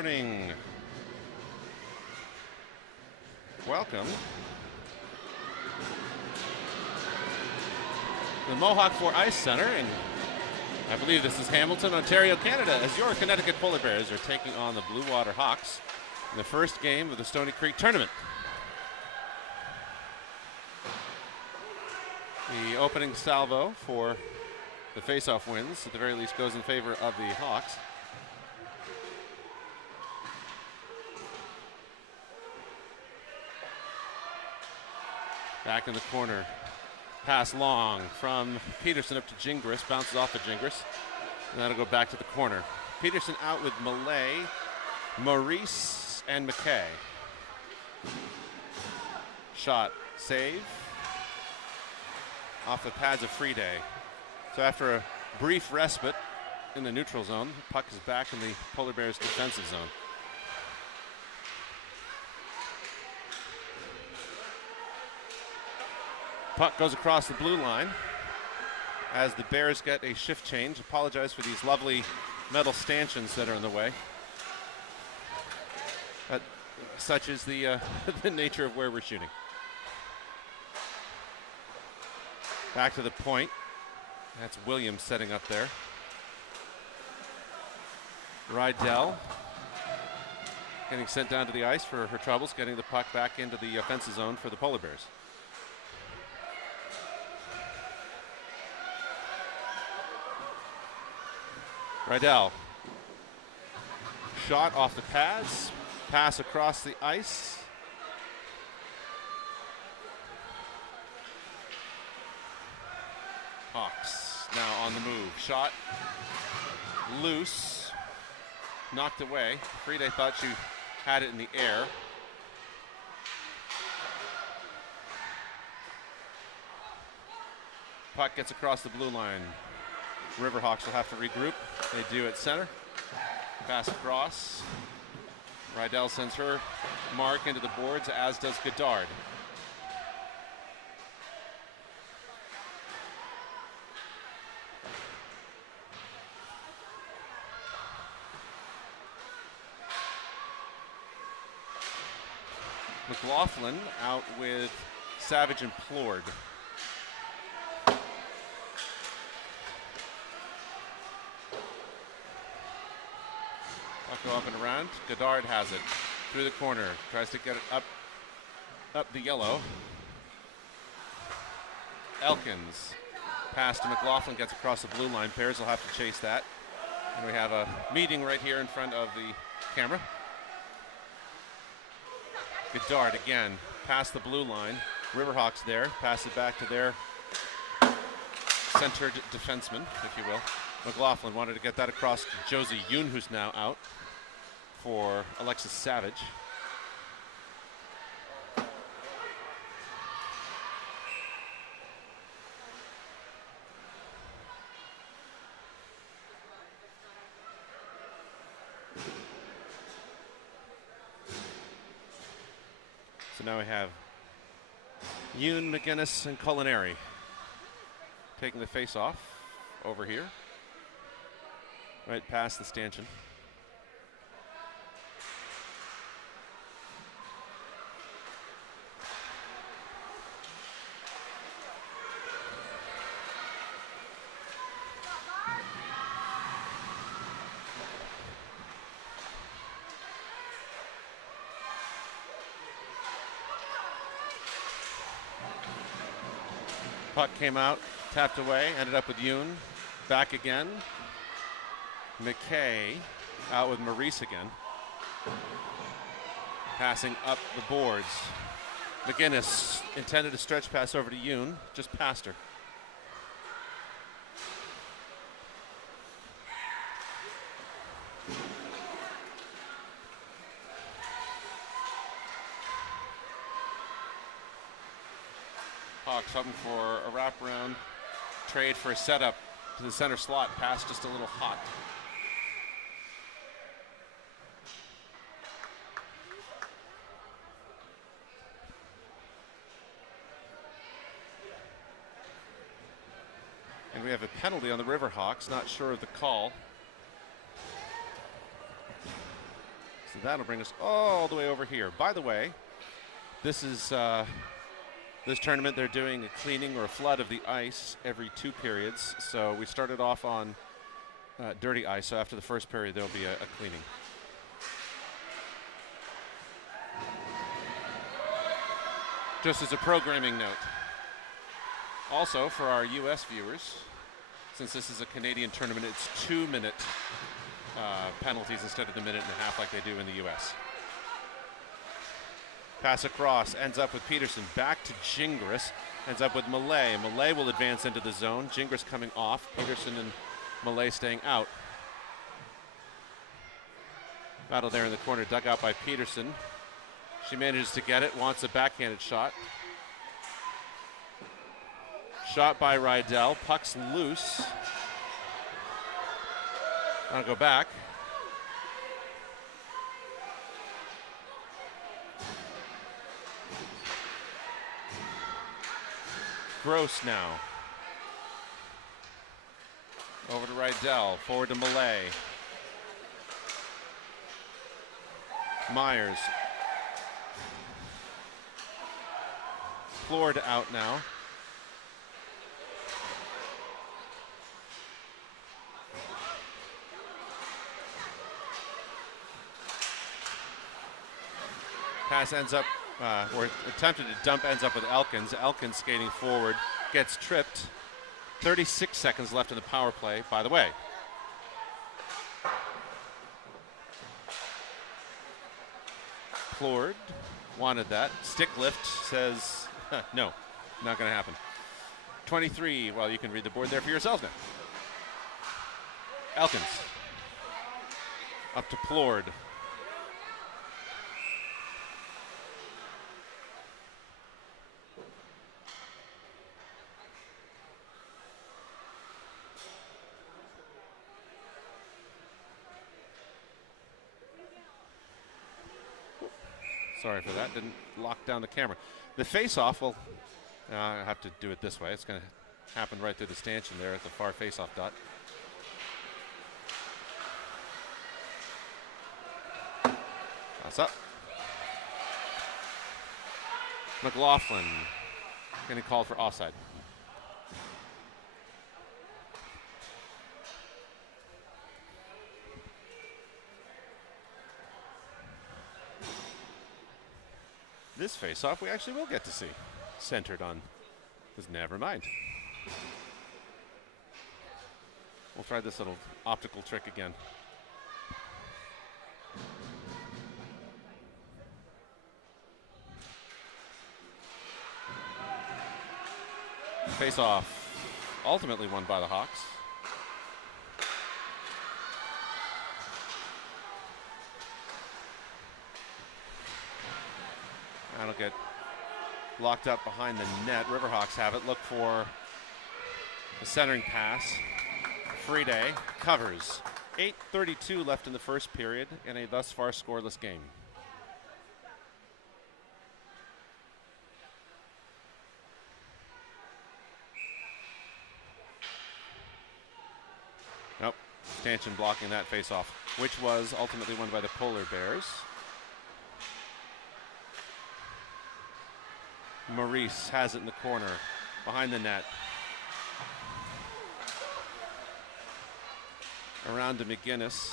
morning. Welcome to the Mohawk 4 Ice Center, and I believe this is Hamilton, Ontario, Canada, as your Connecticut Polar Bears are taking on the Bluewater Hawks in the first game of the Stony Creek tournament. The opening salvo for the face-off wins, at the very least, goes in favor of the Hawks. Back in the corner, pass long from Peterson up to Gingras, bounces off of Gingras, and that'll go back to the corner. Peterson out with Malay, Maurice, and McKay. Shot, save, off the pads of Friday. So after a brief respite in the neutral zone, the puck is back in the Polar Bears defensive zone. Puck goes across the blue line as the Bears get a shift change. Apologize for these lovely metal stanchions that are in the way. But such is the the nature of where we're shooting. Back to the point. That's Williams setting up there. Rydell getting sent down to the ice for her troubles, getting the puck back into the offensive zone for the Polar Bears. Rydell. Shot off the pads, pass across the ice. Hawks now on the move. Shot loose, knocked away. Friday thought she had it in the air. Puck gets across the blue line. Riverhawks will have to regroup. They do at center. Pass across. Rydell sends her mark into the boards, as does Godard. McLaughlin out with Savage and Plord. Go up and around. Godard has it through the corner. Tries to get it up the yellow. Elkins. Pass to McLaughlin, gets across the blue line. Bears will have to chase that. And we have a meeting right here in front of the camera. Godard again, past the blue line. Riverhawks there. Pass it back to their centered defenseman, if you will. McLaughlin wanted to get that across to Josie Yoon, who's now out, for Alexis Savage. So now we have Yoon, McGinnis, and Culinary taking the face off over here. Right past the stanchion. Puck came out, tapped away, ended up with Yoon. Back again. McKay out with Maurice again. Passing up the boards. McGinnis intended a stretch pass over to Yoon, just past her. Hawks hoping for a wraparound trade for a setup to the center slot. Pass just a little hot. And we have a penalty on the Riverhawks, not sure of the call. that'll bring us all the way over here. By the way, this is this tournament, they're doing a cleaning or a flood of the ice every 2 periods. So we started off on dirty ice, so after the first period there'll be a cleaning. Just as a programming note. Also, for our U.S. viewers, since this is a Canadian tournament, it's 2-minute penalties instead of the 1.5 minutes like they do in the U.S. Pass across, ends up with Peterson, back to Gingras, ends up with Malay. Malay will advance into the zone. Gingras coming off, Peterson and Malay staying out. Battle there in the corner, dug out by Peterson. She manages to get it, wants a backhanded shot. Shot by Rydell, puck's loose. I'll go back. Gross now. Over to Rydell, forward to Malay. Myers. Floored out now. Pass ends up, or attempted to dump ends up with Elkins. Elkins skating forward, gets tripped. 36 seconds left in the power play, by the way. Floored, wanted that. Stick lift says, no, not gonna happen. 23, well, you can read the board there for yourselves now. Elkins, up to Plord. Sorry for that, didn't lock down the camera. The face-off, well, I have to do it this way. It's going to happen right through the stanchion there at the far face-off dot. Pass up. McLaughlin getting called for offside. This face-off we actually will get to see centered on, because never mind. We'll try this little optical trick again. Face-off ultimately won by the Hawks. That'll get locked up behind the net. Riverhawks have it. Look for the centering pass. Friday covers. 8:32 left in the first period in a thus far scoreless game. Nope. Stanchion blocking that face-off, which was ultimately won by the Polar Bears. Maurice has it in the corner, behind the net. Around to McGinnis.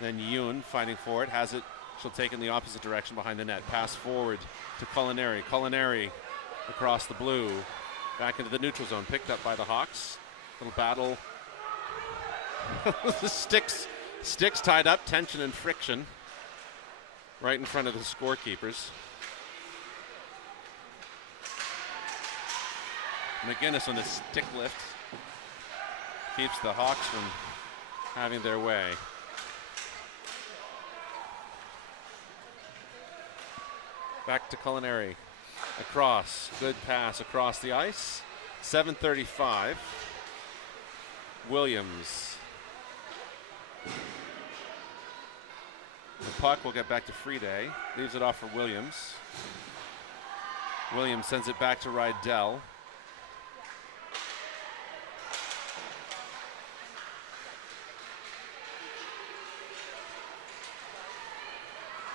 Then Yoon fighting for it, has it. She'll take it in the opposite direction behind the net. Pass forward to Culinary. Culinary across the blue. Back into the neutral zone, picked up by the Hawks. Little battle. Sticks tied up, tension and friction. Right in front of the scorekeepers. McGinnis on the stick lift keeps the Hawks from having their way. Back to Culinary. Across. Good pass across the ice. 7:35. Williams. The puck will get back to Friday. Leaves it off for Williams. Williams sends it back to Rydell.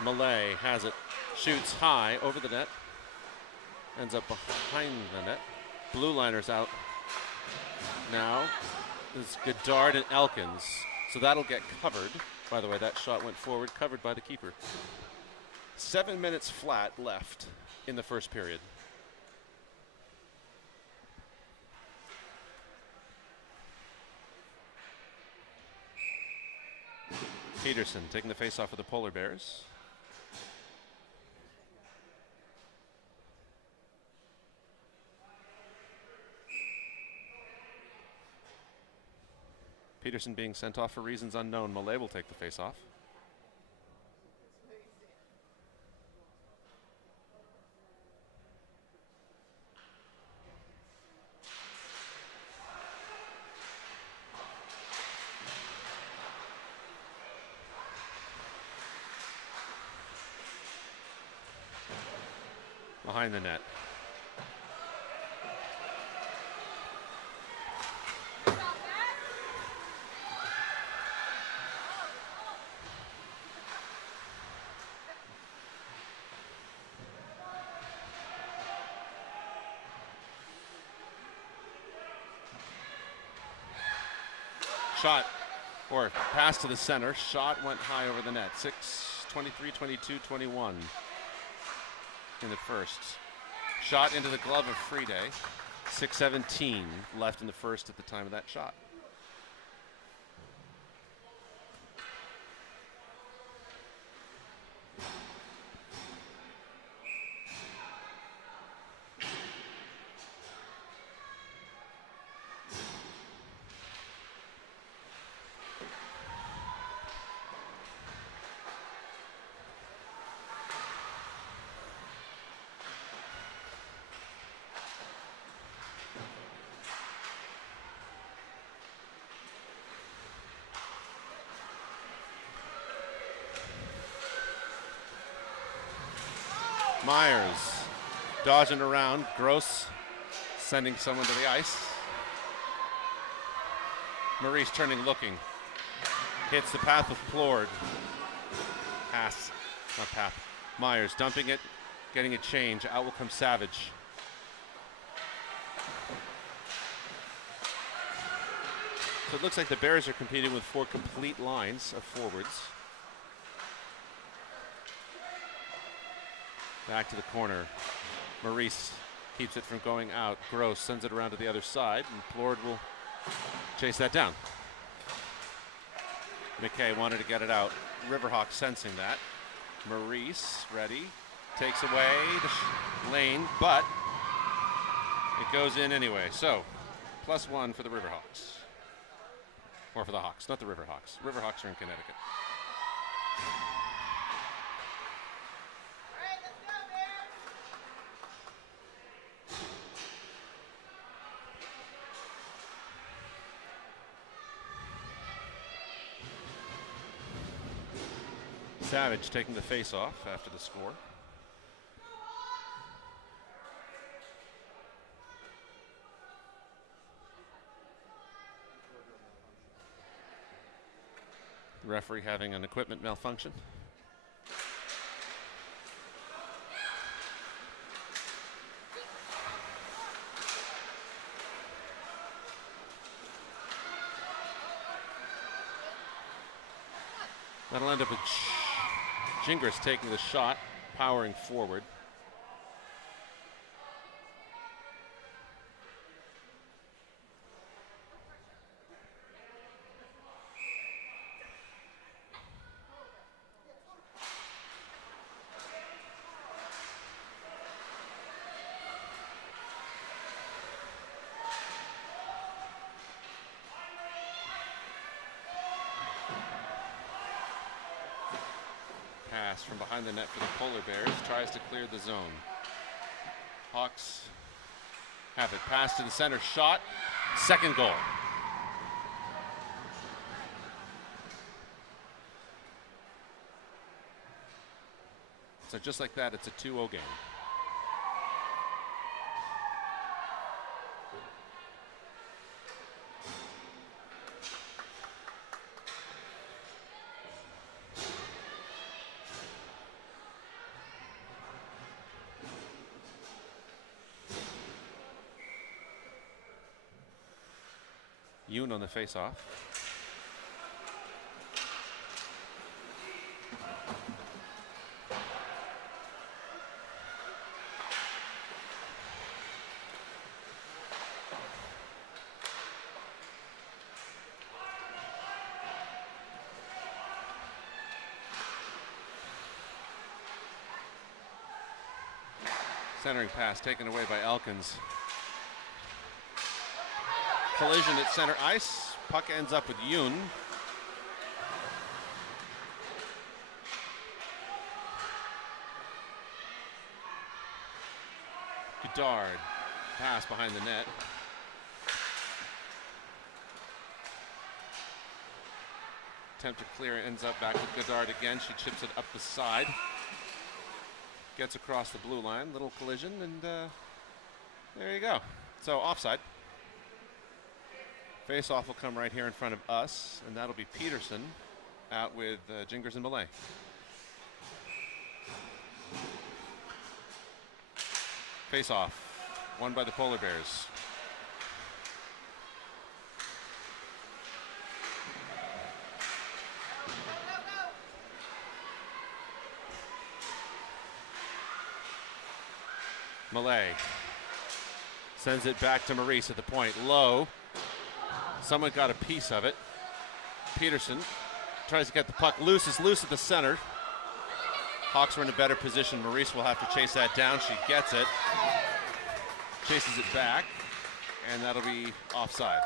Malay has it, shoots high over the net, ends up behind the net. Blue liners out now is Goddard and Elkins, so that'll get covered. By the way, that shot went forward, covered by the keeper. 7 minutes flat left in the first period. Peterson taking the face off of the Polar Bears. Peterson being sent off for reasons unknown. Malay will take the face off. Behind the net. Shot, or pass to the center. Shot went high over the net. 6-23, 22, 21 in the first. Shot into the glove of Friday. 6:17 left in the first at the time of that shot. Myers dodging around. Gross sending someone to the ice. Maurice turning, looking. Hits the path with Plord. Pass, not path. Myers dumping it, getting a change. Out will come Savage. So it looks like the Bears are competing with 4 complete lines of forwards. Back to the corner. Maurice keeps it from going out. Gross sends it around to the other side, and Plord will chase that down. McKay wanted to get it out. Riverhawk sensing that. Maurice ready. Takes away the lane, but it goes in anyway. So, +1 for the Riverhawks. Or for the Hawks, not the Riverhawks. Riverhawks are in Connecticut. Savage taking the face off after the score. The referee having an equipment malfunction. That'll end up with Gingras taking the shot, powering forward. From behind the net for the Polar Bears, tries to clear the zone. Hawks have it. Pass to the center, shot, second goal. So just like that, it's a 2-0 game. Yoon on the face-off. Centering pass taken away by Elkins. Collision at center ice. Puck ends up with Yoon. Godard. Pass behind the net. Attempt to clear, ends up back with Godard again. She chips it up the side. Gets across the blue line. Little collision, and there you go. So offside. Face-off will come right here in front of us, and that'll be Peterson out with Jingers and Malay. Face-off, won by the Polar Bears. Malay sends it back to Maurice at the point. Low. Someone got a piece of it. Peterson tries to get the puck loose. Is loose at the center. Hawks are in a better position. Maurice will have to chase that down. She gets it. Chases it back. And that'll be offside.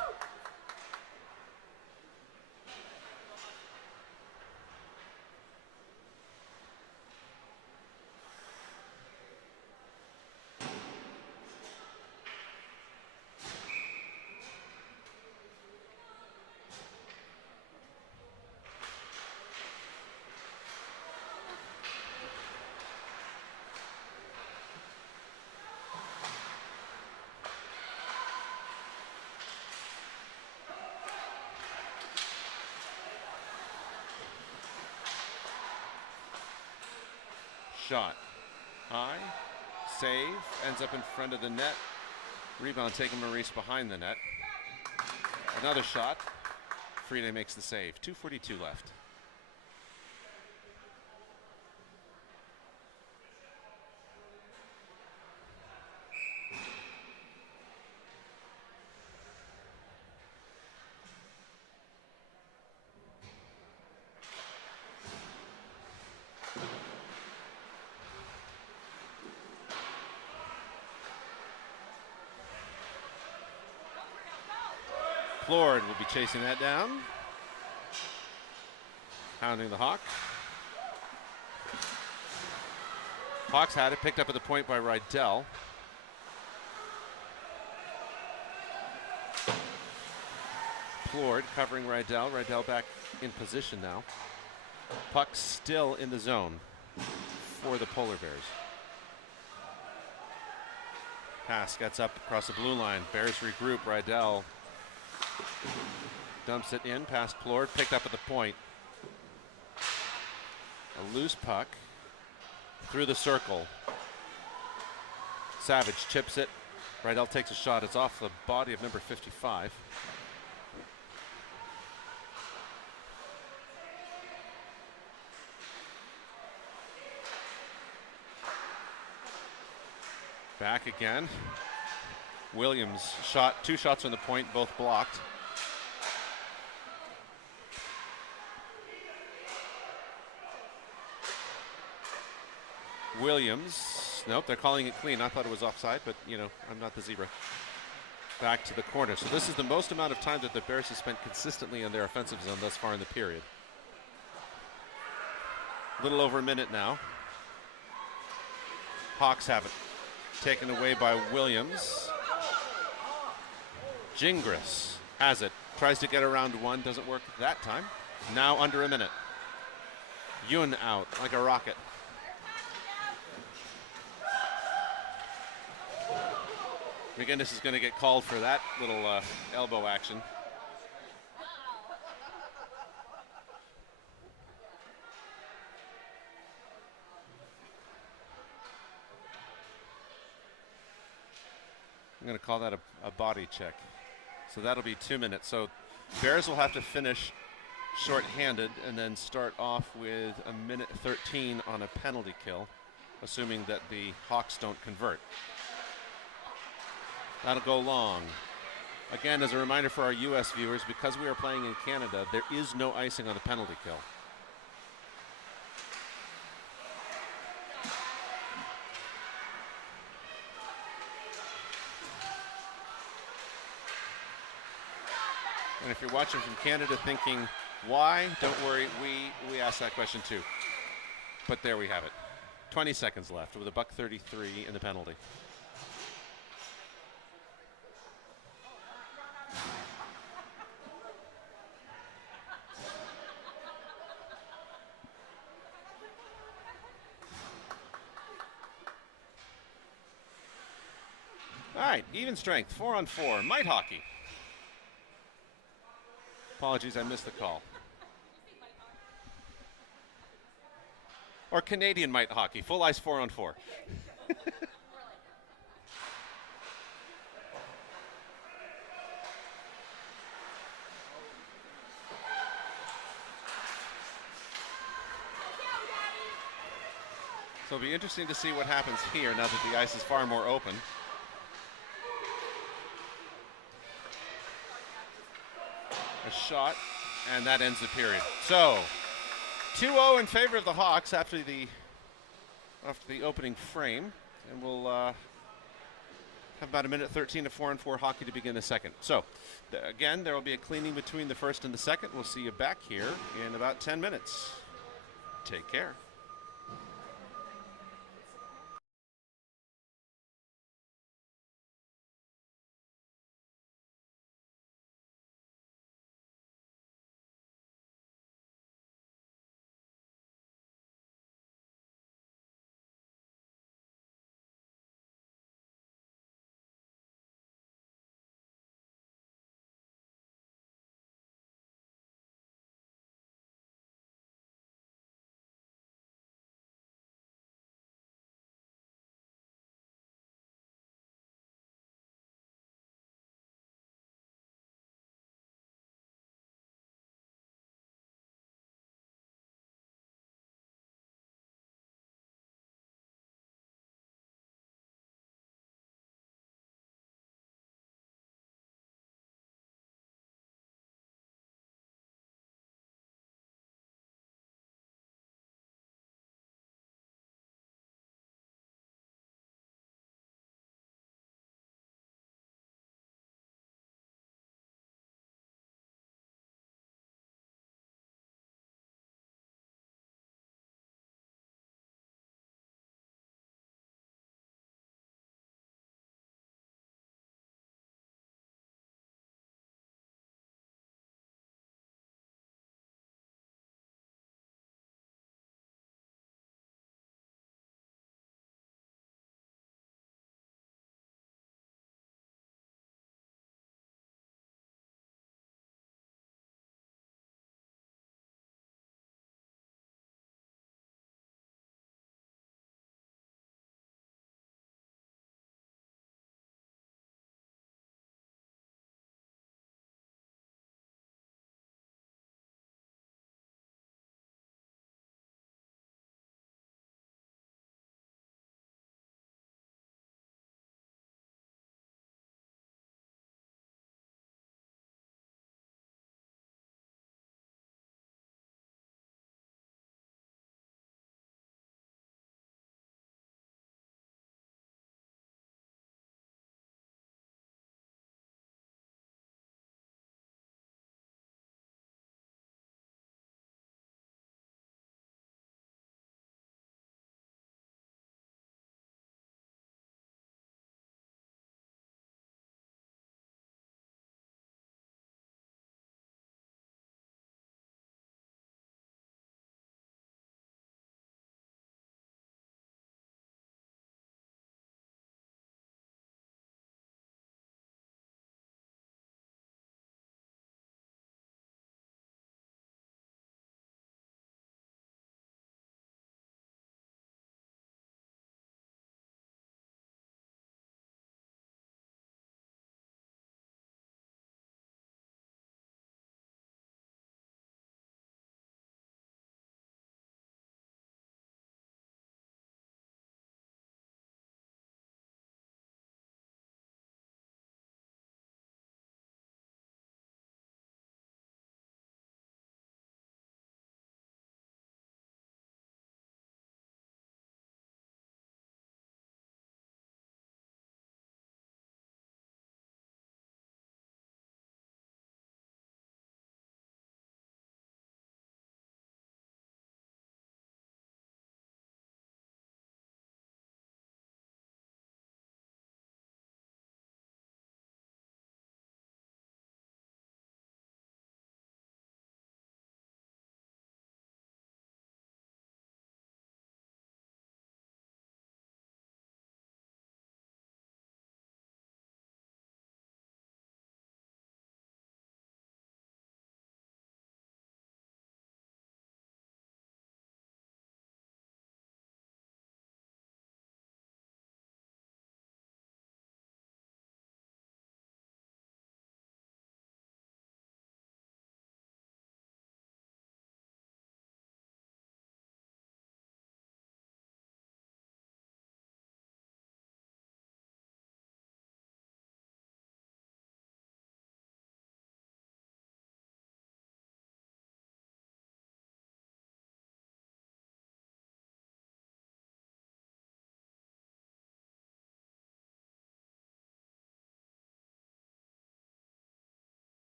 Shot. High. Save. Ends up in front of the net. Rebound taking Maurice behind the net. Another shot. Friede makes the save. 2:42 left. Lord will be chasing that down. Pounding the Hawk. Hawks had it, picked up at the point by Rydell. Plord covering Rydell. Rydell back in position now. Puck still in the zone for the Polar Bears. Pass gets up across the blue line. Bears regroup. Rydell dumps it in past Plord, picked up at the point. A loose puck through the circle. Savage chips it. Rydell takes a shot. It's off the body of number 55. Back again. Williams shot, 2 shots from the point, both blocked. Williams, nope, they're calling it clean. I thought it was offside, but you know, I'm not the zebra. Back to the corner. So this is the most amount of time that the Bears have spent consistently in their offensive zone thus far in the period. A little over a minute now. Hawks have it. Taken away by Williams. Gingras has it. Tries to get around one. Doesn't work that time. Now under a minute. Yoon out like a rocket. Again, this is going to get called for that little elbow action. I'm going to call that a body check. So that'll be 2 minutes. So Bears will have to finish short-handed and then start off with a minute 13 on a penalty kill, assuming that the Hawks don't convert. That'll go long. Again, as a reminder for our U.S. viewers, because we are playing in Canada, there is no icing on the penalty kill. And if you're watching from Canada thinking, why? Don't worry, we asked that question too. But there we have it. 20 seconds left with $1:33 in the penalty. All right, even strength, 4-on-4, mite hockey. Apologies, I missed the call. Or Canadian mite hockey, full ice 4-on-4. So it'll be interesting to see what happens here now that the ice is far more open. A shot, and that ends the period. So 2-0 in favor of the Hawks after the opening frame, and we'll have about a minute 13 of 4-on-4 hockey to begin the second. So again, there will be a cleaning between the first and the second. We'll see you back here in about 10 minutes. Take care.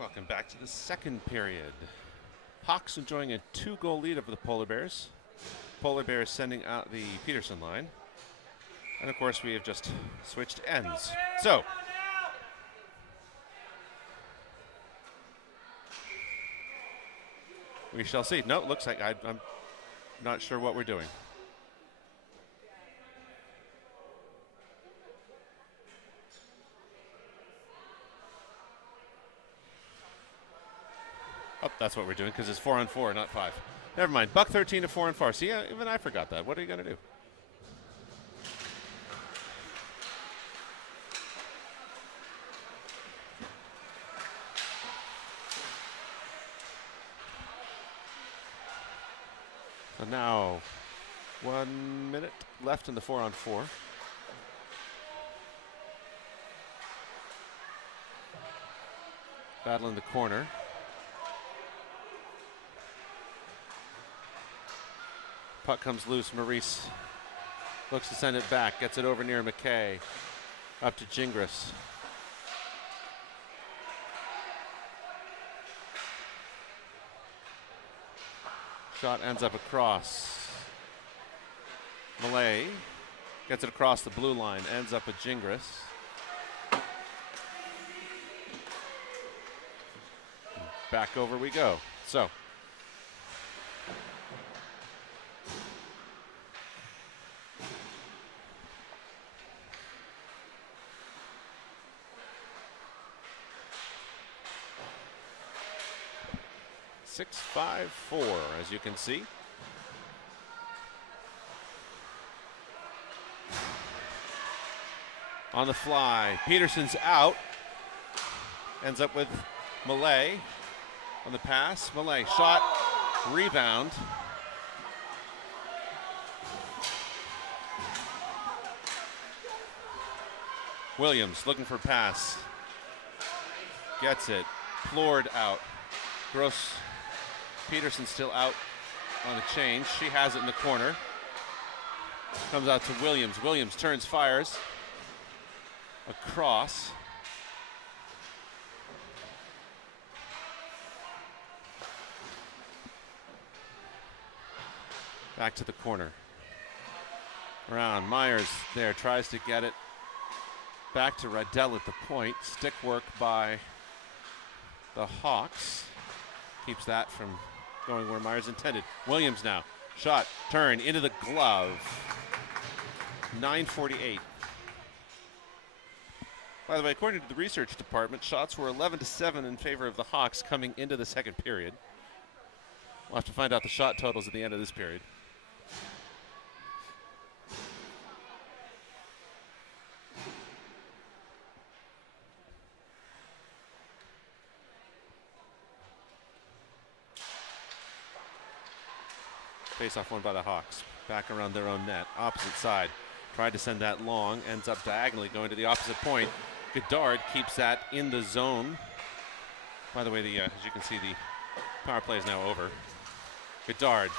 Welcome back to the second period. Hawks enjoying a 2-goal lead over the Polar Bears. Polar Bears sending out the Peterson line. And of course we have just switched ends. So, we shall see. No, it looks like I'm not sure what we're doing. Oh, that's what we're doing because it's 4-on-4, not 5. Never mind. Buck 13 to 4-on-4. See, even I forgot that. What are you going to do? So now, 1 minute left in the 4-on-4. Battle in the corner. Puck comes loose. Maurice looks to send it back. Gets it over near McKay. Up to Gingras. Shot ends up across. Malay gets it across the blue line. Ends up with Gingras. Back over we go. So. Six, 5-4, as you can see. On the fly, Peterson's out. Ends up with Malay on the pass. Malay, shot, rebound. Williams looking for a pass. Gets it. Plord out. Gross. Peterson still out on a change. She has it in the corner. Comes out to Williams. Williams turns, fires. Across. Back to the corner. Around. Myers there, tries to get it. Back to Riddell at the point. Stick work by the Hawks. Keeps that from going where Myers intended. Williams now. Shot, turn, into the glove. 9:48. By the way, according to the research department, shots were 11-7 in favor of the Hawks coming into the second period. We'll have to find out the shot totals at the end of this period. Face-off won by the Hawks. Back around their own net. Opposite side. Tried to send that long. Ends up diagonally going to the opposite point. Goddard keeps that in the zone. By the way, as you can see, the power play is now over. Goddard.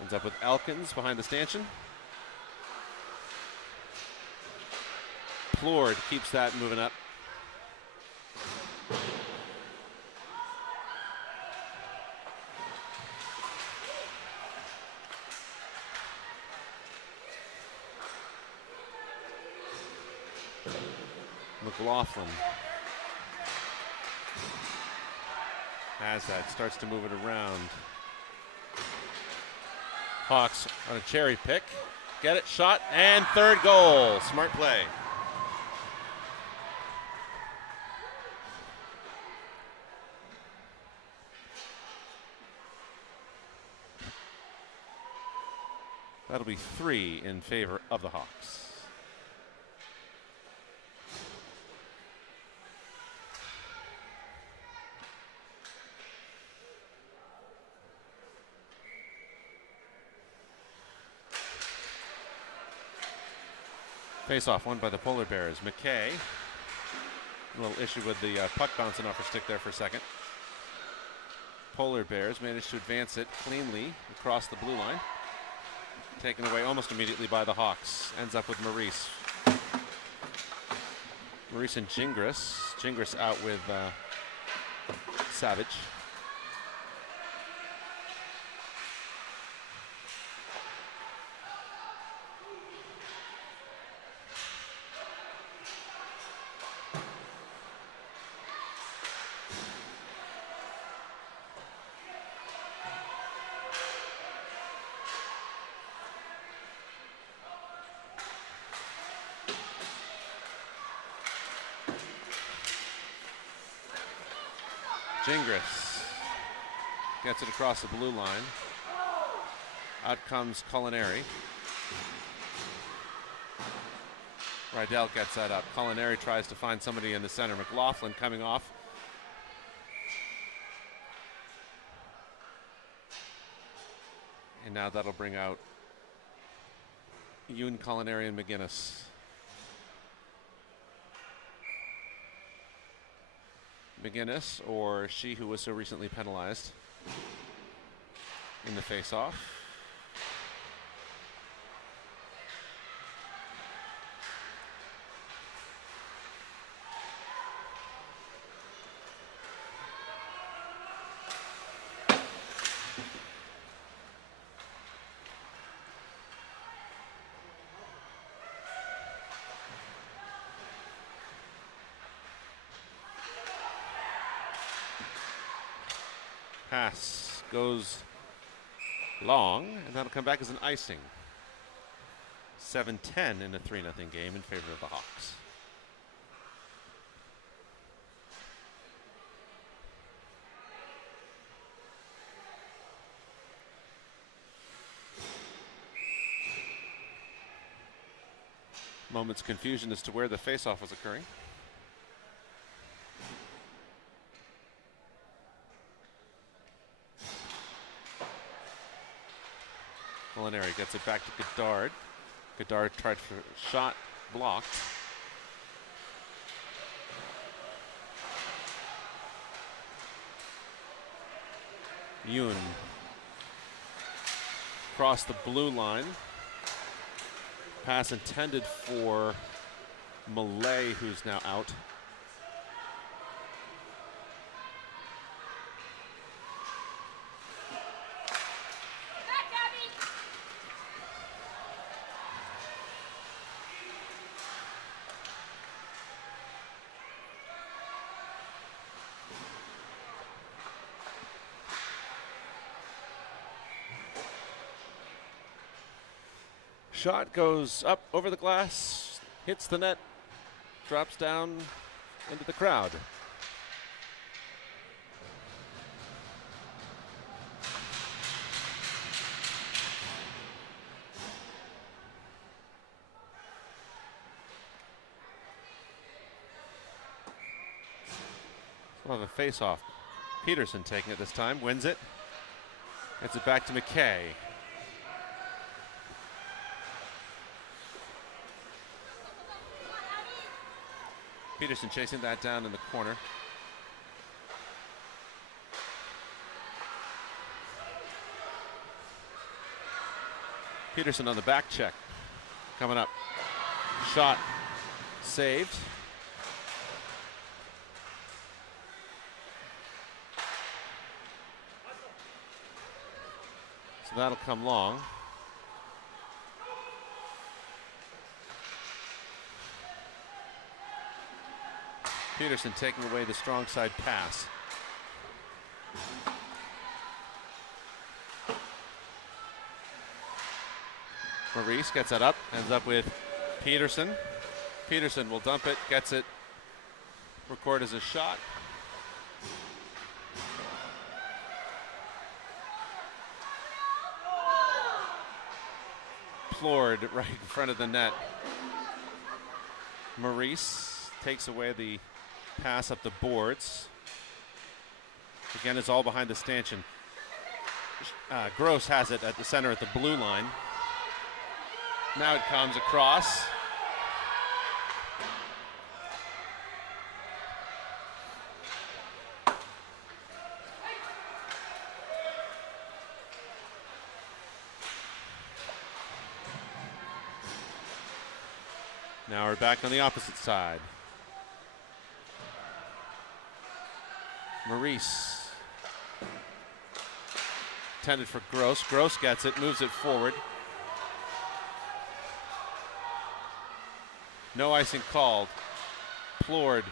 Ends up with Elkins behind the stanchion. Plord keeps that moving up. McLaughlin has that, starts to move it around. Hawks on a cherry pick. Get it, shot, and third goal. Smart play. That'll be 3 in favor of the Hawks. Face-off won by the Polar Bears. McKay. A little issue with the puck bouncing off her stick there for a second. Polar Bears managed to advance it cleanly across the blue line. taken away almost immediately by the Hawks. Ends up with Maurice. Maurice and Gingras. Gingras out with Savage. Gingras gets it across the blue line. Out comes Culinary. Rydell gets that up. Culinary tries to find somebody in the center. McLaughlin coming off. And now that'll bring out Yoon, Culinary, and McGinnis. McGinnis, or she who was so recently penalized in the face-off. Pass goes long, and that'll come back as an icing. 7-10 in a 3-0 game in favor of the Hawks. Moment's confusion as to where the face-off was occurring. Culinary gets it back to Goddard. Goddard tried for a shot, blocked. Yoon across the blue line. Pass intended for Malay, who's now out. Shot goes up over the glass, hits the net, drops down into the crowd. We'll have a face-off. Peterson taking it this time, wins it. Gets it back to McKay. Peterson chasing that down in the corner. Peterson on the back check. Coming up. Shot saved. So that'll come long. Peterson taking away the strong side pass. Maurice gets that up, ends up with Peterson. Peterson will dump it, gets it, record as a shot. Floored right in front of the net. Maurice takes away the pass up the boards. Again, it's all behind the stanchion. Gross has it at the center at the blue line. Now it comes across. Now we're back on the opposite side. Maurice. Intended for Gross. Gross gets it, moves it forward. No icing called. Plourd.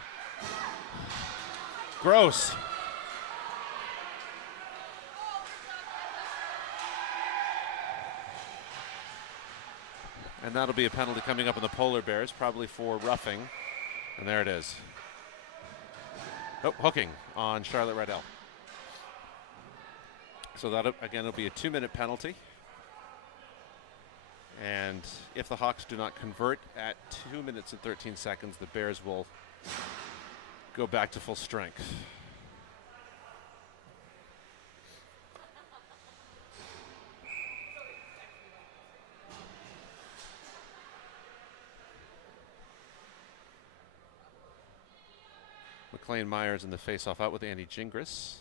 Gross. And that'll be a penalty coming up on the Polar Bears, probably for roughing. And there it is. Oh, hooking on Charlotte Riddell. So that, again, will be a 2-minute penalty. And if the Hawks do not convert at 2 minutes and 13 seconds, the Bears will go back to full strength. McLean Myers in the faceoff out with Andy Gingras.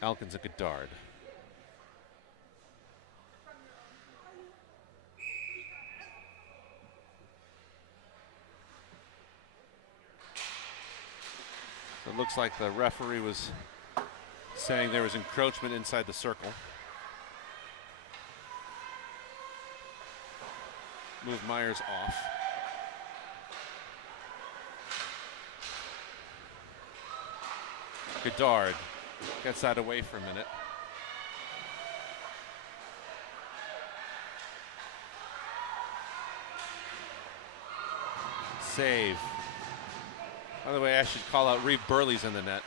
Elkins and Goddard. It looks like the referee was saying there was encroachment inside the circle. Move Myers off. Goddard gets that away for a minute. Save. By the way, I should call out Reeve Burley's in the net.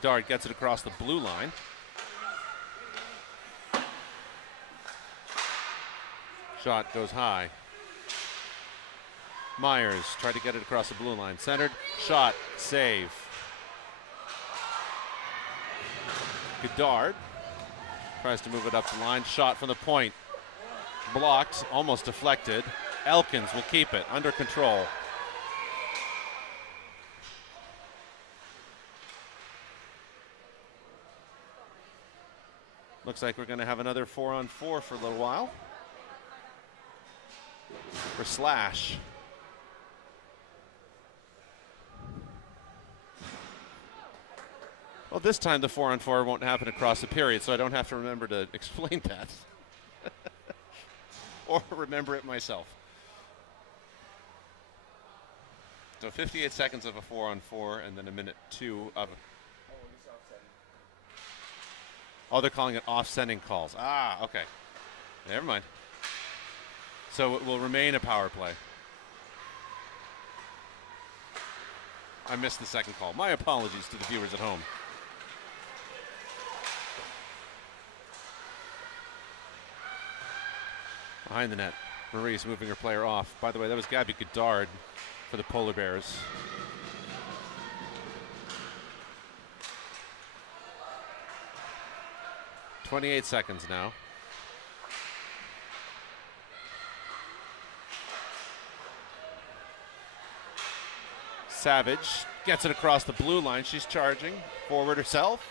Goddard gets it across the blue line. Shot goes high. Myers tried to get it across the blue line. Centered, shot, save. Goddard tries to move it up the line. Shot from the point. Blocked, almost deflected. Elkins will keep it under control. Looks like we're going to have another 4-on-4 for a little while. For Slash. Well, this time the 4-on-4 won't happen across the period, so I don't have to remember to explain that. Or remember it myself. So 58 seconds of a 4-on-4 and then a minute 2 of a... Oh, they're calling it off-sending calls. Ah, okay. Never mind. So it will remain a power play. I missed the second call. My apologies to the viewers at home. Behind the net, Marie's moving her player off. By the way, that was Gabby Goddard for the Polar Bears. .28 seconds now. Savage gets it across the blue line. She's charging forward herself.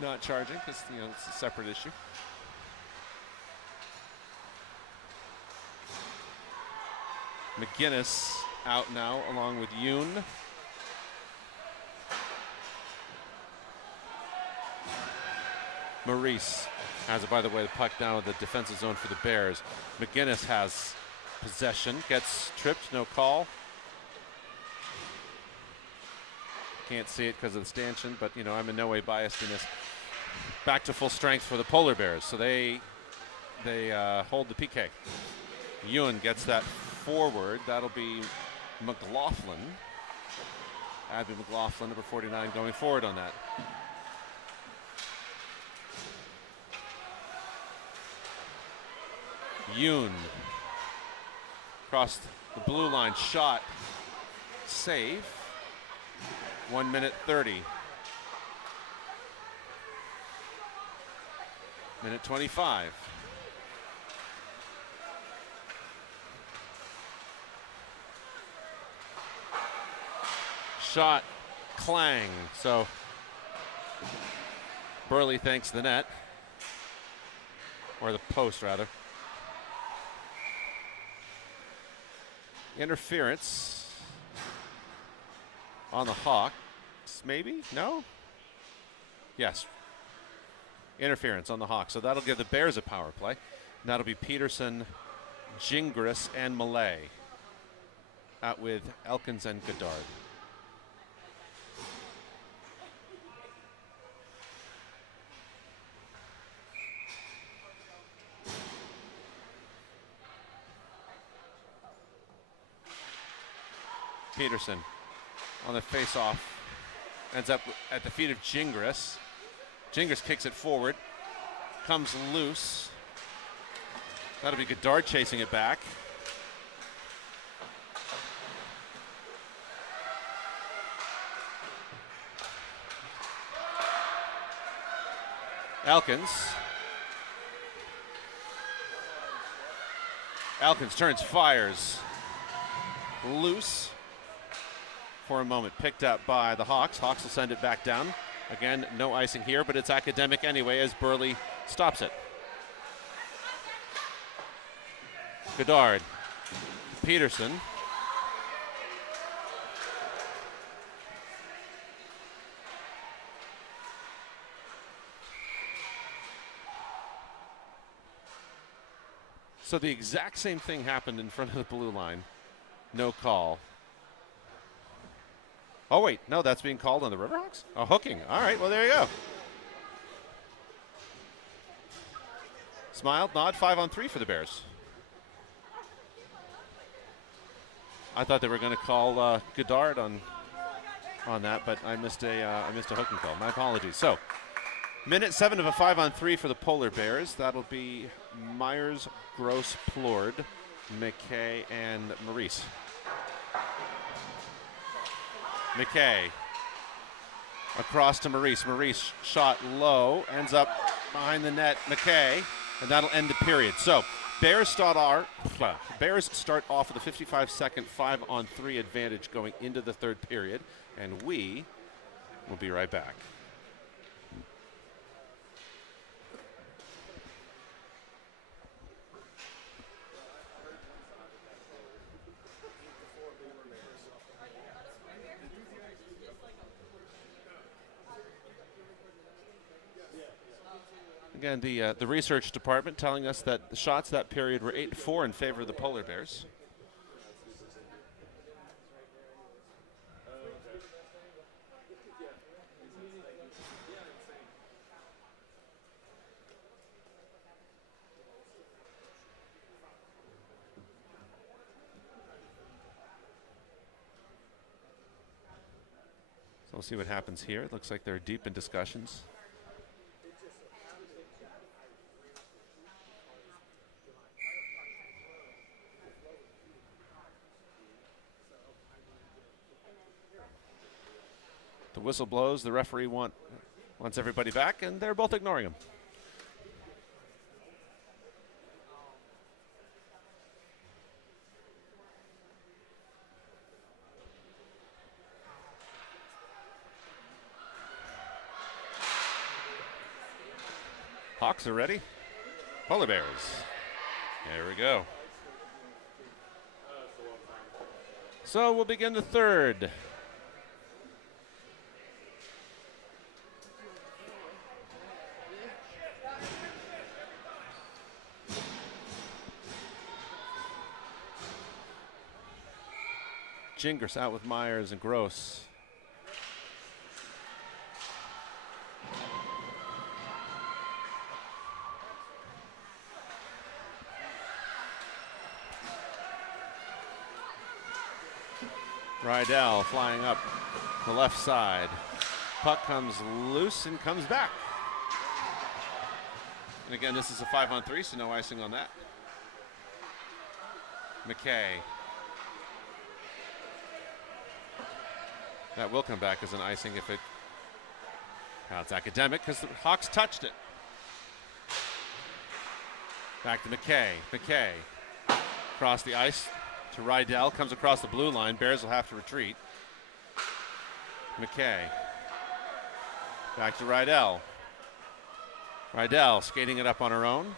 Not charging because, you know, it's a separate issue. McGinnis out now along with Yoon. Maurice has it, by the way, the puck down in the defensive zone for the Bears. McGinnis has possession, gets tripped, no call. Can't see it because of the stanchion, but, you know, I'm in no way biased in this. Back to full strength for the Polar Bears, so they hold the PK. Ewan gets that forward. That'll be McLaughlin. Abby McLaughlin, number 49, going forward on that. Yoon across the blue line, shot, save. 1 minute 30. Minute 25. Shot, clang. So Burley thanks the net, or the post rather. Interference on the Hawks, maybe? No? Yes. Interference on the Hawks. So that'll give the Bears a power play. And that'll be Peterson, Gingras, and Malay. Out with Elkins and Goddard. Peterson on the face-off. Ends up at the feet of Gingras. Gingras kicks it forward. Comes loose. That'll be Goddard chasing it back. Elkins. Elkins turns, fires. Loose for a moment. Picked up by the Hawks. Hawks will send it back down. Again, no icing here, but it's academic anyway as Burley stops it. Goddard. Peterson. So the exact same thing happened in front of the blue line. No call. Oh, wait. No, that's being called on the Riverhawks? Oh, hooking. All right. Well, there you go. Smiled, nod, 5-on-3 for the Bears. I thought they were going to call Goddard on that, but I missed a hooking call. My apologies. So, minute 7 of a 5-on-3 for the Polar Bears. That'll be Myers, Gross, Plord, McKay, and Maurice. McKay across to Maurice. Maurice shot low, ends up behind the net. McKay, and that'll end the period. So Bears start off with a 55-second 5-on-3 advantage going into the third period, and we will be right back. Again, the research department telling us that the shots that period were 8-4 in favor of the Polar Bears. So we'll see what happens here. It looks like they're deep in discussions. The whistle blows. The referee wants everybody back, and they're both ignoring him. Hawks are ready. Polar Bears. There we go. So we'll begin the third. Gingras out with Myers and Gross. Rydell flying up the left side. Puck comes loose and comes back. And again, this is a 5-on-3, so no icing on that. McKay. That will come back as an icing if it... Now it's academic because the Hawks touched it. Back to McKay. McKay across the ice to Rydell. Comes across the blue line. Bears will have to retreat. McKay. Back to Rydell. Rydell skating it up on her own.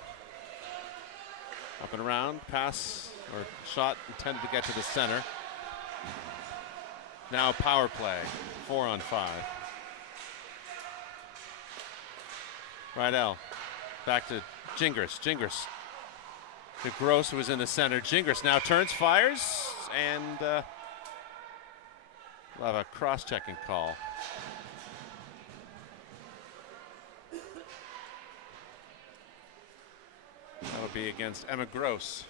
Up and around, pass or shot intended to get to the center. Now power play, 4-on-5. Rydell, back to Gingras. Gingras to Gross, who was in the center. Gingras now turns, fires, and we'll have a cross-checking call. That'll be against Emma Gross.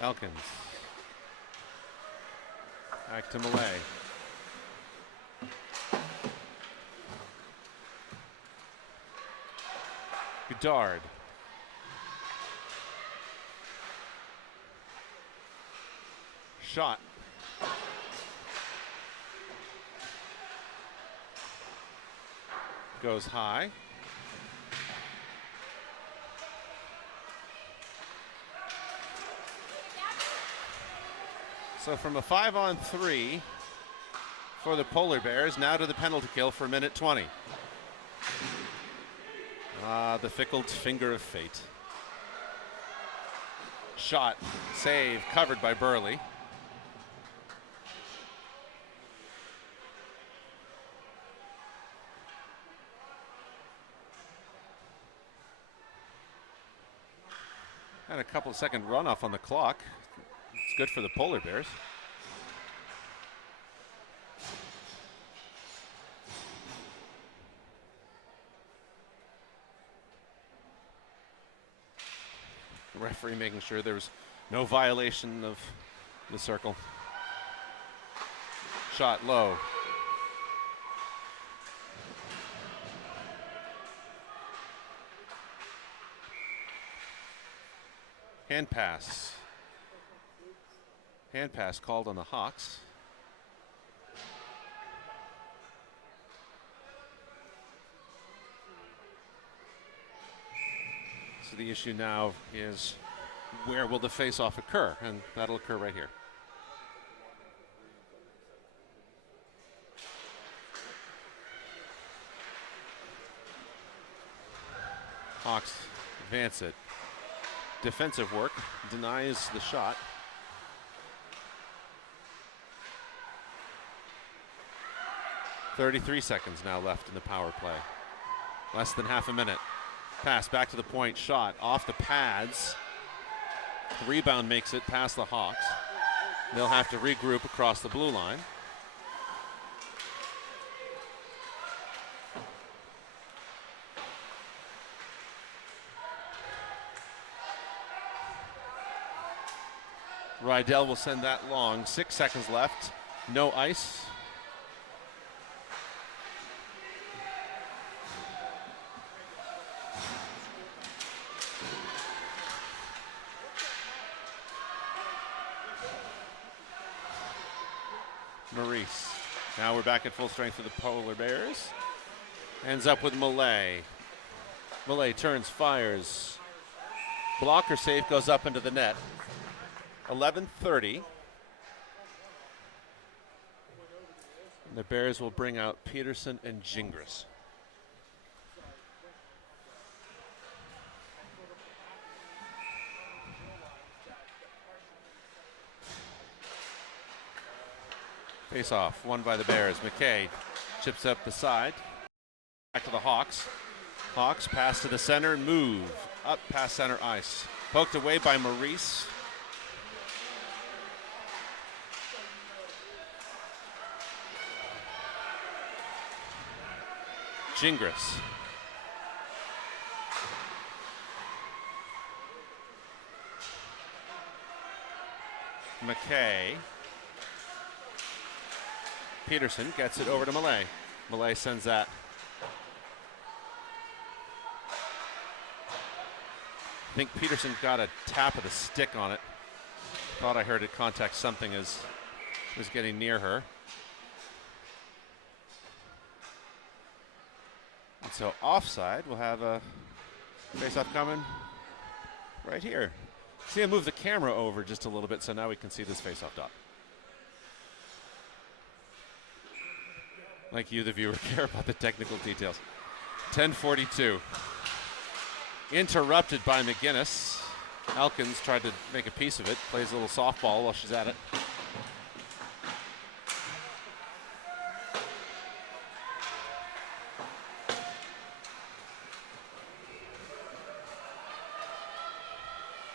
Elkins. Back to Malay. Goddard. Shot. Goes high. So from a 5-on-3 for the Polar Bears, now to the penalty kill for a minute 20. The fickle finger of fate. Shot, save, covered by Burley. And a couple of second runoff on the clock. It's good for the Polar Bears. The referee making sure there was no violation of the circle. Shot low. Hand pass. Hand pass called on the Hawks. So the issue now is where will the face-off occur? And that'll occur right here. Hawks advance it. Defensive work, denies the shot. .33 seconds now left in the power play. Less than half a minute. Pass back to the point, shot off the pads. Rebound makes it past the Hawks. They'll have to regroup across the blue line. Rydell will send that long. 6 seconds left. No ice. Maurice. Now we're back at full strength for the Polar Bears. Ends up with Malay. Malay turns, fires. Blocker safe, goes up into the net. 11:30. The Bears will bring out Peterson and Gingras. Face off, won by the Bears. McKay chips up the side. Back to the Hawks. Hawks pass to the center, move up past center ice. Poked away by Maurice. Gingras. McKay. Peterson gets it over to Malay. Malay sends that. I think Peterson got a tap of the stick on it. Thought I heard it contact something as it was getting near her. So offside, we'll have a face-off coming right here. See, I moved the camera over just a little bit, so now we can see this face-off dot. Like you, the viewer, care about the technical details. 10:42. Interrupted by McGinnis. Elkins tried to make a piece of it. Plays a little softball while she's at it.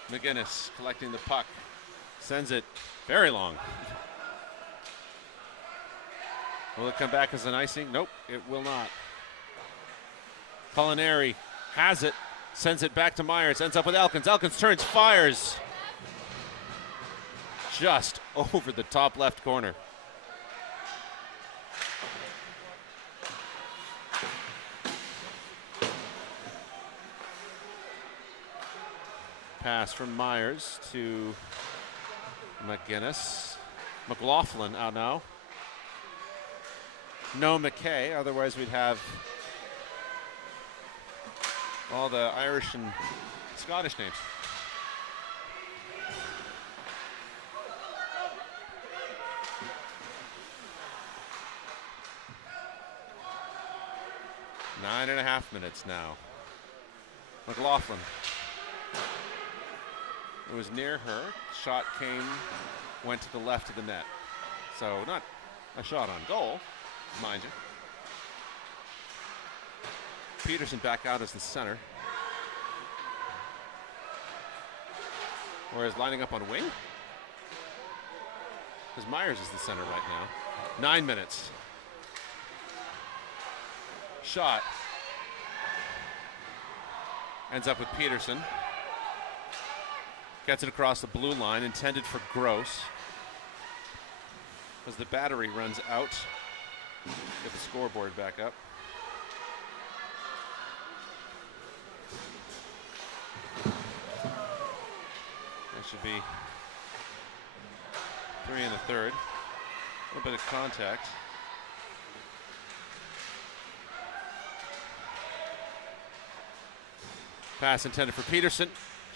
McGinnis collecting the puck. Sends it very long. Will it come back as an icing? Nope, it will not. Culinary has it. Sends it back to Myers. Ends up with Elkins. Elkins turns, fires. Just over the top left corner. Pass from Myers to McGinnis. McLaughlin out now. No McKay, otherwise we'd have all the Irish and Scottish names. Nine and a half minutes now. McLaughlin. It was near her. Shot came, went to the left of the net. So not a shot on goal, mind you. Peterson back out as the center. Or is lining up on wing? Because Myers is the center right now. 9 minutes. Shot. Ends up with Peterson. Gets it across the blue line, intended for Gross. As the battery runs out. Get the scoreboard back up. That should be 3 in the third. A little bit of contact. Pass intended for Peterson.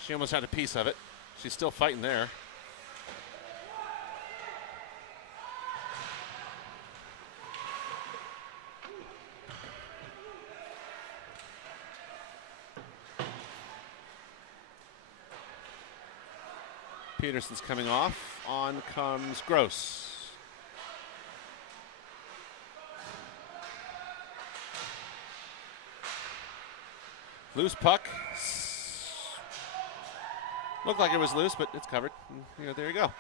She almost had a piece of it. She's still fighting there. Peterson's coming off. On comes Gross. Loose puck. Looked like it was loose, but it's covered. And, there you go.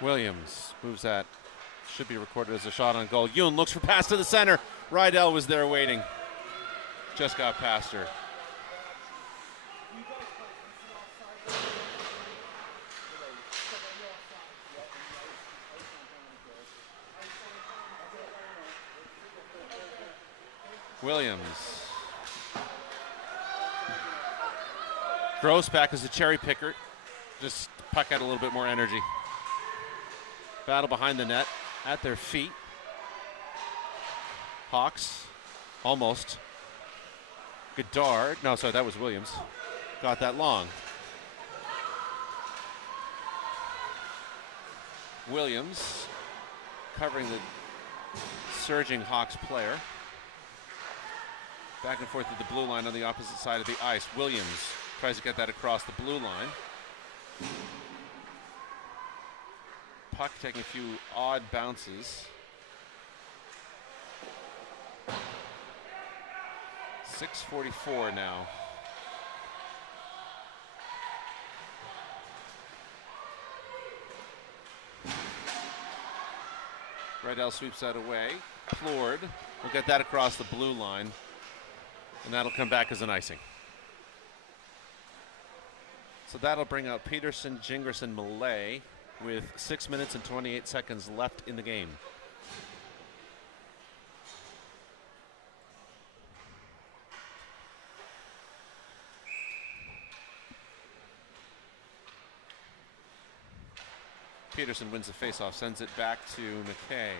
Williams moves that. Should be recorded as a shot on goal. Yoon looks for pass to the center. Rydell was there waiting. Just got past her. Williams. Gross back as a cherry picker. Just puck out a little bit more energy. Battle behind the net. At their feet. Hawks. Almost. Goddard. No, sorry, that was Williams. Got that long. Williams covering the surging Hawks player. Back and forth at the blue line on the opposite side of the ice. Williams tries to get that across the blue line. Puck taking a few odd bounces. 6:44 now. Rydell sweeps that away. Plord will get that across the blue line. And that'll come back as an icing. So that'll bring out Peterson, Jingerson, Millay with 6 minutes and 28 seconds left in the game. Peterson wins the faceoff, sends it back to McKay.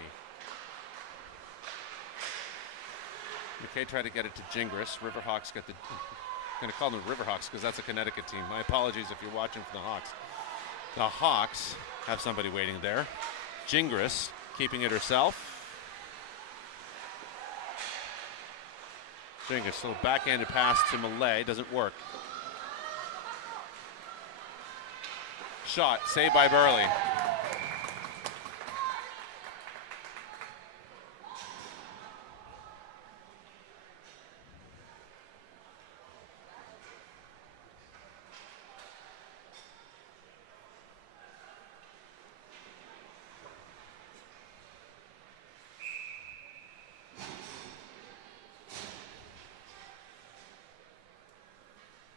McKay tried to get it to Gingras. Riverhawks get the... I'm going to call them the Riverhawks because that's a Connecticut team. My apologies if you're watching from the Hawks. The Hawks have somebody waiting there. Gingras keeping it herself. Gingras, little backhanded pass to Millay, doesn't work. Shot, saved by Burley.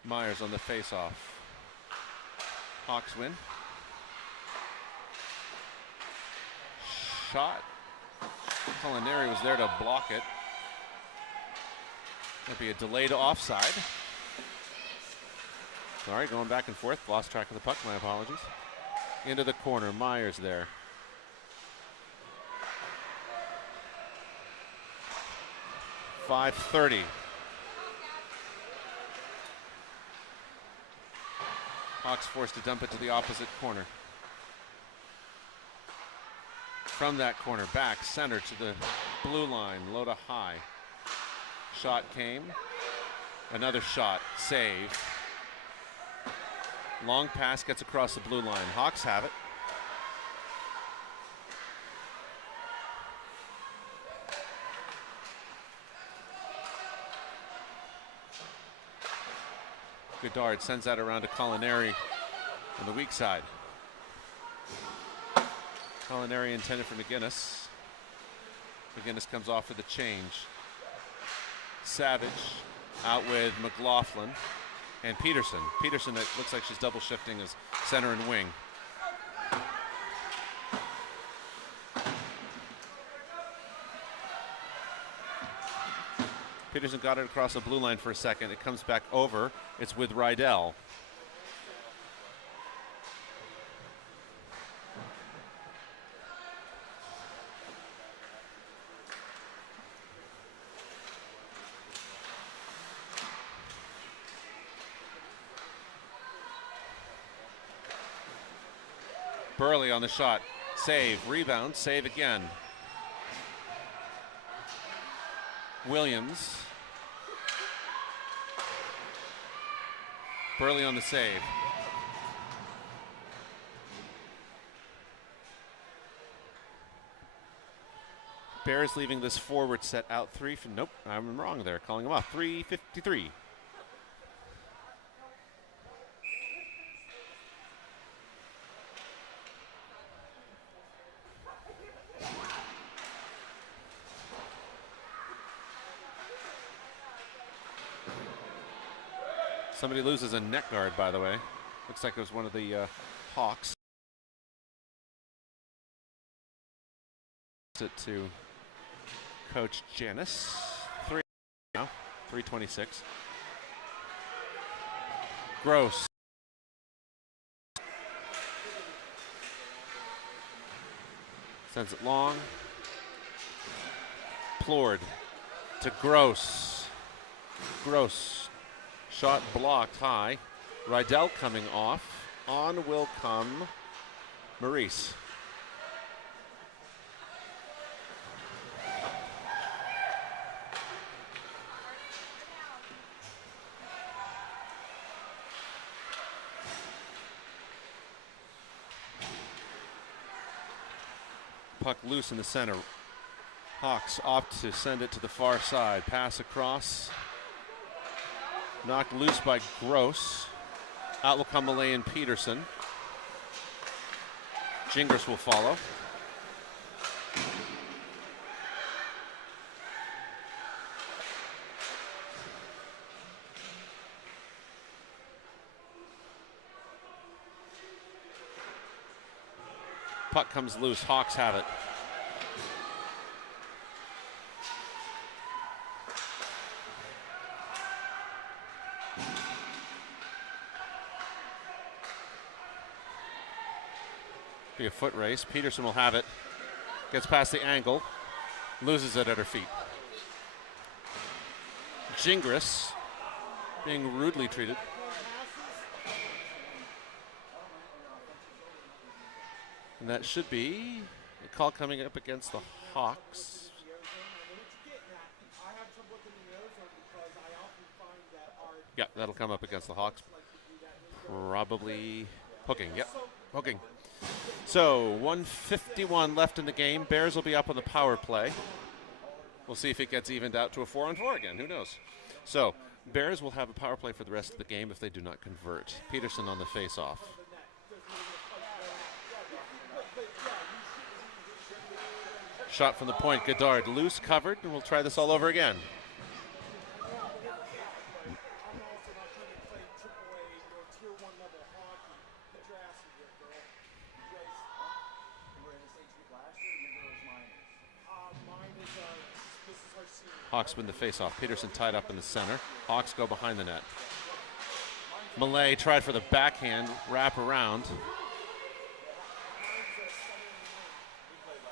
Myers on the face-off. Hawks win. Shot. Culinary was there to block it. That'd be a delayed offside. Sorry, going back and forth. Lost track of the puck, my apologies. Into the corner, Myers there. .530. Hawks forced to dump it to the opposite corner. From that corner, back center to the blue line, low to high. Shot came. Another shot, save. Long pass gets across the blue line. Hawks have it. Goddard sends that around to Culinary on the weak side. Culinary intended for McGinnis. McGinnis comes off for the change. Savage out with McLaughlin and Peterson. Peterson, that looks like she's double shifting as center and wing. Peterson got it across the blue line for a second. It comes back over. It's with Rydell. Burley on the shot. Save. Rebound. Save again. Williams. Burley on the save. Bears leaving this forward set out three from, nope, I'm wrong there, calling him off. 3:53. Somebody loses a net guard, by the way. Looks like it was one of the Hawks. It to Coach Janis. 3:26. Gross. Sends it long. Plourd to Gross. Gross. Shot blocked high. Rydell coming off. On will come Maurice. Puck loose in the center. Hawks opt to send it to the far side. Pass across. Knocked loose by Gross. Out will come Millay and Peterson. Gingras will follow. Puck comes loose. Hawks have it. Be a foot race. Peterson will have it. Gets past the angle. Loses it at her feet. Gingras being rudely treated. And that should be a call coming up against the Hawks. Yeah, that'll come up against the Hawks. Probably hooking. Yep, hooking. So 1:51 left in the game. Bears will be up on the power play. We'll see if it gets evened out to a 4-on-4 again. Who knows? So Bears will have a power play for the rest of the game if they do not convert. Peterson on the face-off. Shot from the point. Goddard loose, covered, and we'll try this all over again. Hawks win the face-off. Peterson tied up in the center. Hawks go behind the net. Malay tried for the backhand, wrap around.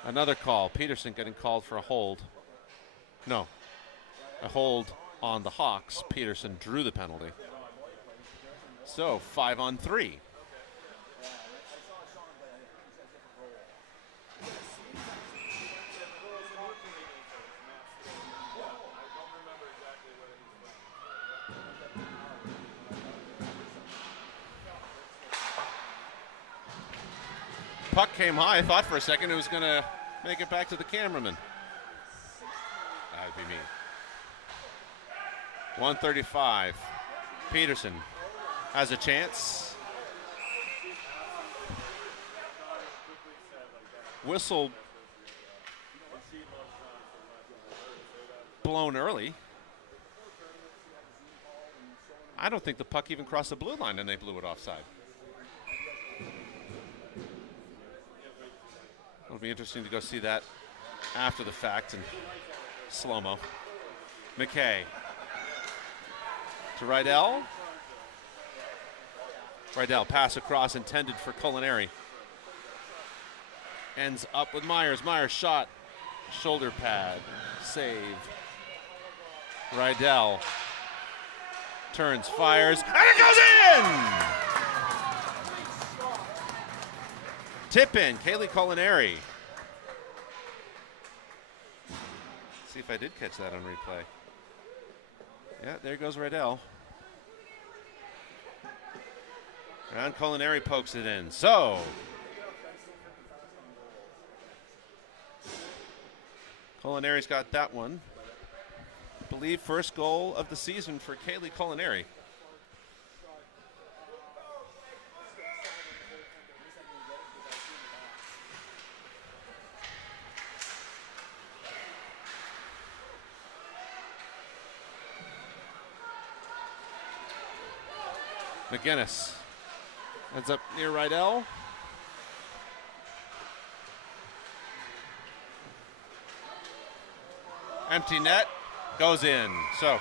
Another call. Peterson getting called for a hold. No, a hold on the Hawks. Peterson drew the penalty. So 5-on-3. Puck came high. I thought for a second it was going to make it back to the cameraman. That would be me. 135. Peterson has a chance. Whistle blown early. I don't think the puck even crossed the blue line and they blew it offside. It'll be interesting to go see that after the fact in slow-mo. McKay to Rydell. Rydell pass across intended for Culinary. Ends up with Myers. Myers shot. Shoulder pad. Save. Rydell turns, fires, and it goes in! Tip in, Kaylee Culinary. See if I did catch that on replay. Yeah, there goes Rydell. And Culinary pokes it in. So, Culinary's got that one. I believe first goal of the season for Kaylee Culinary. McGinnis ends up near Rydell. Empty net, goes in. So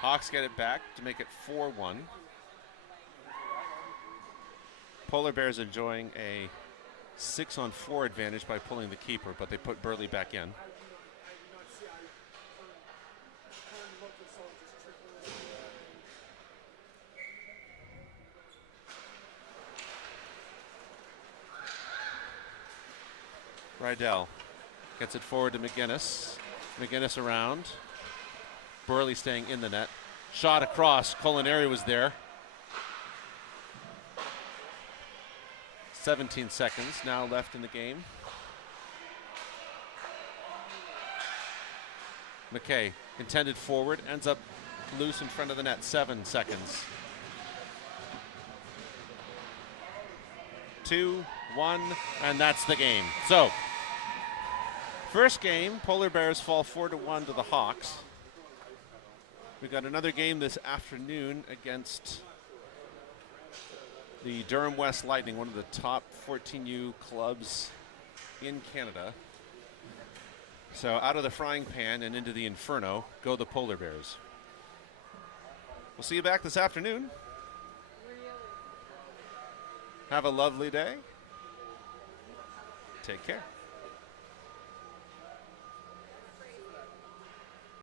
Hawks get it back to make it 4-1. Polar Bears enjoying a 6-on-4 advantage by pulling the keeper, but they put Burley back in. Rydell gets it forward to McGinnis. McGinnis around. Burley staying in the net. Shot across. Culinary was there. 17 seconds now left in the game. McKay intended forward. Ends up loose in front of the net. 7 seconds. 2, 1, and that's the game. So, first game, Polar Bears fall 4-1 to the Hawks. We've got another game this afternoon against the Durham West Lightning, one of the top 14U clubs in Canada. So out of the frying pan and into the inferno go the Polar Bears. We'll see you back this afternoon. Have a lovely day. Take care.